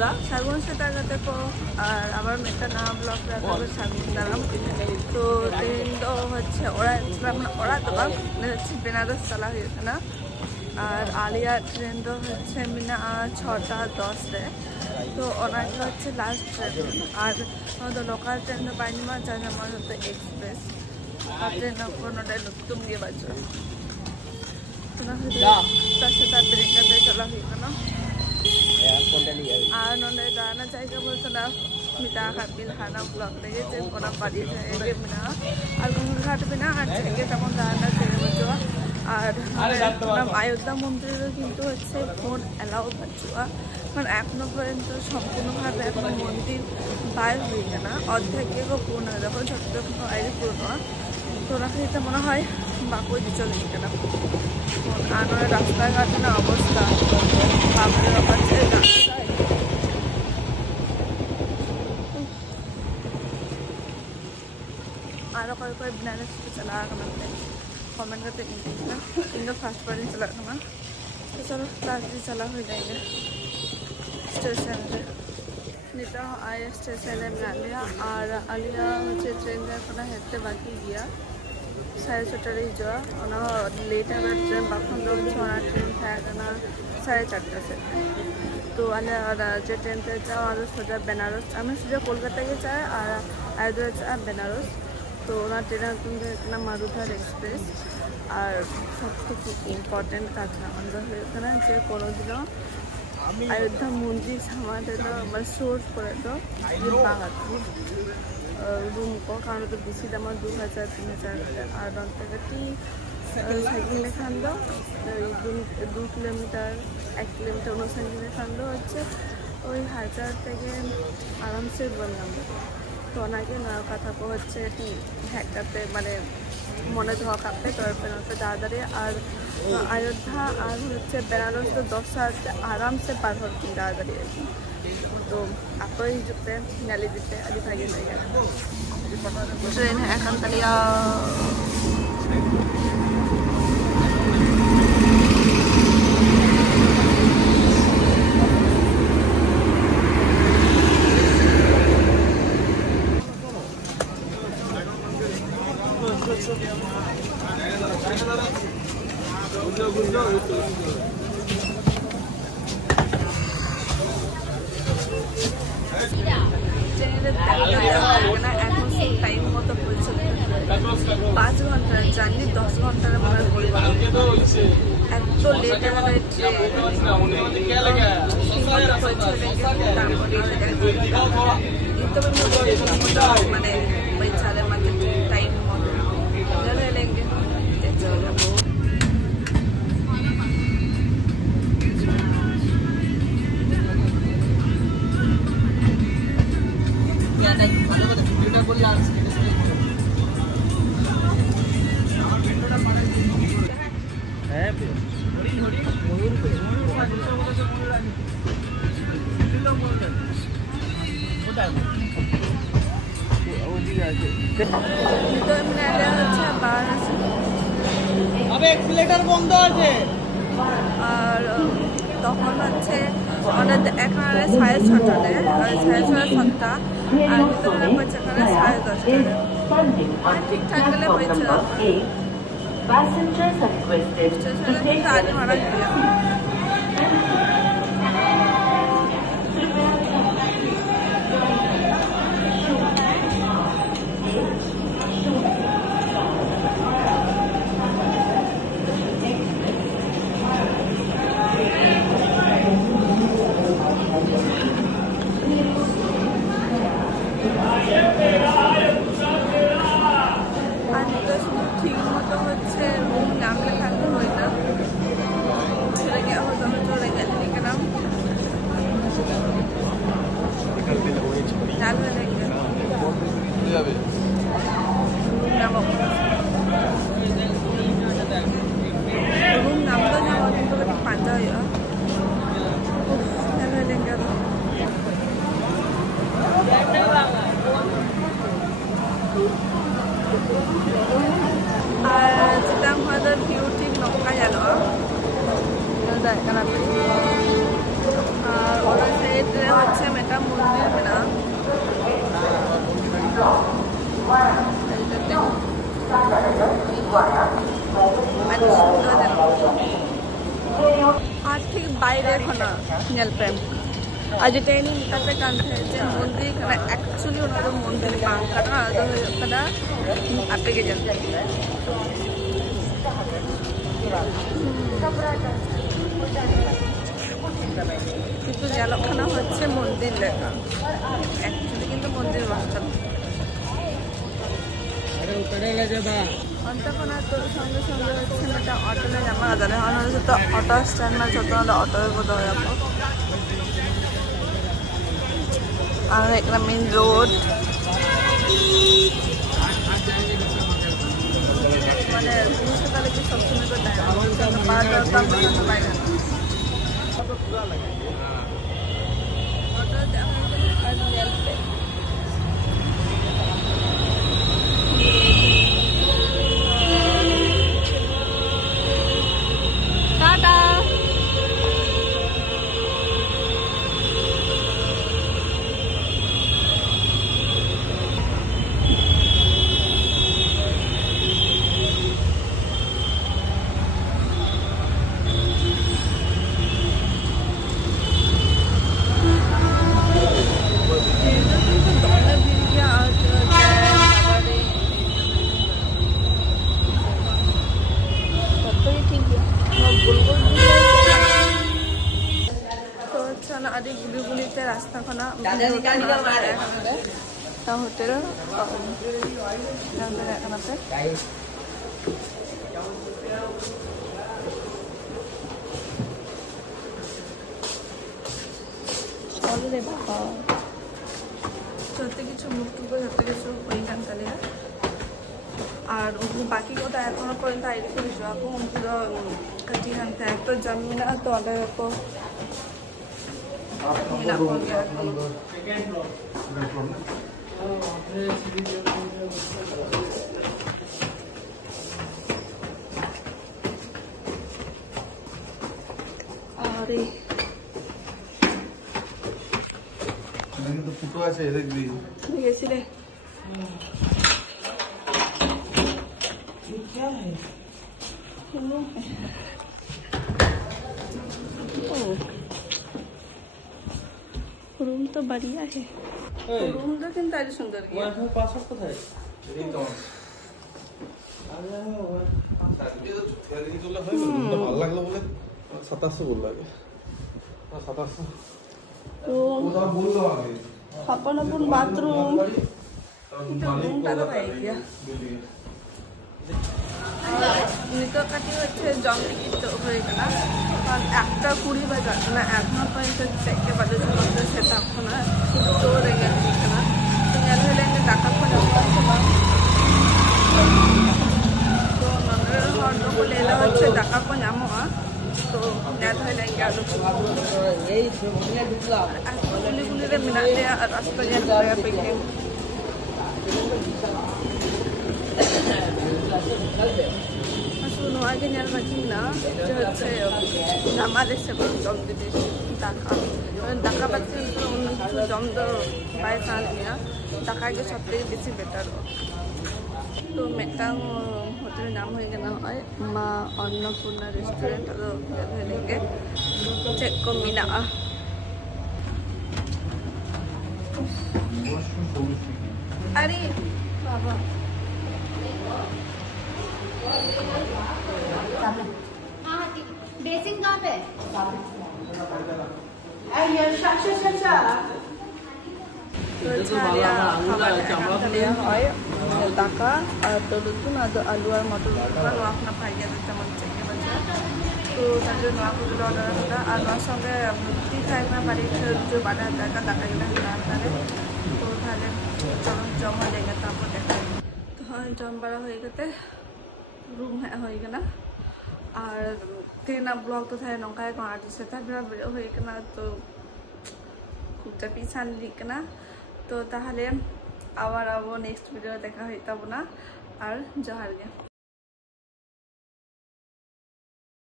दा सागुन से ताकते को और आबार मेटा ना ब्लॉग राखो सागुन दाराम तो तेन दो হচ্ছে ওরা মানে ওরা তো হচ্ছে বেনারস চলা হয়েছে না আর আলিয়া ট্রেন তো হচ্ছে মিনা 6:10 রে তো ওনাকে হচ্ছে লাস্ট ট্রেন আর আমাদের লোকাল ট্রেন তো পাইনি মা যা আমার হচ্ছে এক্সপ্রেস ট্রেন কোনোটা নতুন গিয়ে বাজো তার ব্রেকাতে চলা হয়েছে না আর নন্দ দানা জায়গা বলতো না মিতা খাবিল খানা ব্লগ লেগে যে কোনা বাড়ি যায় মিনা আর ঘাট বিনা আর থেকে তেমন দানা জায়গা বলছো আর অযোধ্যা মন্দিরেরও কিন্তু হচ্ছে ফোন অ্যালাউ পাচ্ছো কারণ এখনো পর্যন্ত সম্পূর্ণভাবে এখন মন্দির বাইর হয়ে না অর্ধেকে পূর্ণ হয়ে যখন যতটুকু বাইরে পূর্ণ তো ওরা খেতে মনে হয় বাকুই দিয়ে চলে যেতে না আর রাস্তাঘাটে না অবস্থা বাবুরের হচ্ছে आरो कोई बनारस से चला करना कमेंट करते ना इनको फास्ट बार चला करना तो चलो लास्ट भी चला हो जाएगा स्टेशन पे निता आया स्टेशन में आलिया और आलिया मुझे ट्रेन में अपना हेल्थे बाकी गया 6:30 जो ना लेट है ट्रेन बाखन लोग छोड़ा ट्रेन था ना 4:30 से तो आलिया जो ट्रेन पे जाओ और सोचा बनारस हमें सोचा कोलकाता के जाए और हैदराबाद जाए बनारस तो ওনার ট্রেনের নাম মারুধার এক্সপ্রেস আর সবথেকে ইম্পর্টেন্ট কথা আমরা হয়েছে না যে কোনোদিনও অযোধ্যা মন্দির আমাদের আমার সোর্স করে তো বাঙালি रूम को कारण तो बेसि दाम 2000-3000 और रंतगति साइकिल लेखान दो 2 किलोमीटर 1 किलोमीटर उन साइकिल लेखान दो हे 1000 থেকে आरामसे बनलाम तो कथा को हेक्टाते माने मने धोआ कापे तो दादारे और अयोध्या और हे बेनारस तो 10 आराम से पार होती दादारे तो आप हिजुते नाली दीते अभी भागे ट्रेन है एखनकालिया टाइम मत 5 घंटा जार्नी 10 घंटार एत लेट माने चाले टाइम लेंगे बंद আছে আর তখন হচ্ছে আমাদের এখানে 6:30 6:30 আর ভিতরে হচ্ছে এখানে 10:30 ঠিকঠাক গেলে হয়েছে passengers are requested to take আর ঠিক বাইরে এখনো নেলপেন आज ट्रेनिंग करते कांथे मंदिर कना एक्चुअली उनका मंदिर बांग कना अदो कना आपे के जन কিন্তু জালখানা হচ্ছে মন্দির লেখা एक्चुअली কিন্তু মন্দির বাস্তব আরে উতরে যাবা অন্তপনা তো সঙ্গে সঙ্গে হচ্ছে না অটোতে যাবা আদালে হন তো অটো স্ট্যান্ড না ছোট হলে অটোয় বোধ হয় আপু আর একটা মেইন রোড মানে সকালে কি সব সময় তো টাইম পাঁচ দশটা পর্যন্ত বাইরে रास्ता खाना होटेल সত্যি কিছু মুখ টুকু সত্যি কিছু ওইখান তাহলে আর বাকি কথা এখনো পর্যন্ত আইডি করিস আপু পুরো কাটি হানতে এক তো জন্মি না তো অর্ডার আপু मिला बोल गया अरे मैंने तो फोटो ऐसे देख ली कैसी रे क्या है रूम तो बढ़िया है रूम तो किंतु आज सुंदर है वाईफाई पासवर्ड কোথায় এই তো আরে ये तो गैलरी তোলা হয় রুমটা ভালো লাগলো বলে 2700 বললো আগে 2700 रूम ওটা বললো আগে अपन अपन बाथरूम रूम टा तो है क्या নিতো কাটি হচ্ছে জম টিকিট হয়ে গেল আর 1:20 বাজে না এখনো পর্যন্ত চেকে বাজে চলছে সেটা এখন তো রেগে গেছে না তো গেল হলে টাকা করে আসলাম তো নন্দর হর্ন বলে এলা হচ্ছে টাকা কো নামা তো নেট হয়ে গেল এই দুনিয়া ঢুকলাম গুলি গুলিরে মিনাতে রাস্তা যা জায়গা পেকে শুনো আগে নেল বাজি না যে হচ্ছে আমাদের সে জম দিতে টাকা টাকা পাচ্ছি জম তো বাই সাল নিয়া টাকা আগে সব থেকে বেশি বেটার তো মেটাং হোটেলের নাম হয়ে গেল হয় মা অন্নপূর্ণা রেস্টুরেন্ট আদো লেগে চেক কো মিনা আরে বাবা बेसिंग कहाँ पे? दाका तो लुतुन आदो आलू और मटर का अपना भाइया देता मन चाहिए बच्चा तो ताजे नवा को ऑर्डर होता और नवा संगे टी खाई में बारी जो बना दाका दाका के ना करे तो थाले जमा देंगे तापो देखा तो हाँ जम बड़ा हो गए रूम है हो गया और तेना ब्लॉग तो था नौका है कौन आर्टिस्ट था बिना वीडियो हो गया तो खूब चापी सान लिखना तो ताहले आवार नेक्स्ट वीडियो देखा होता बना और जोहार गे।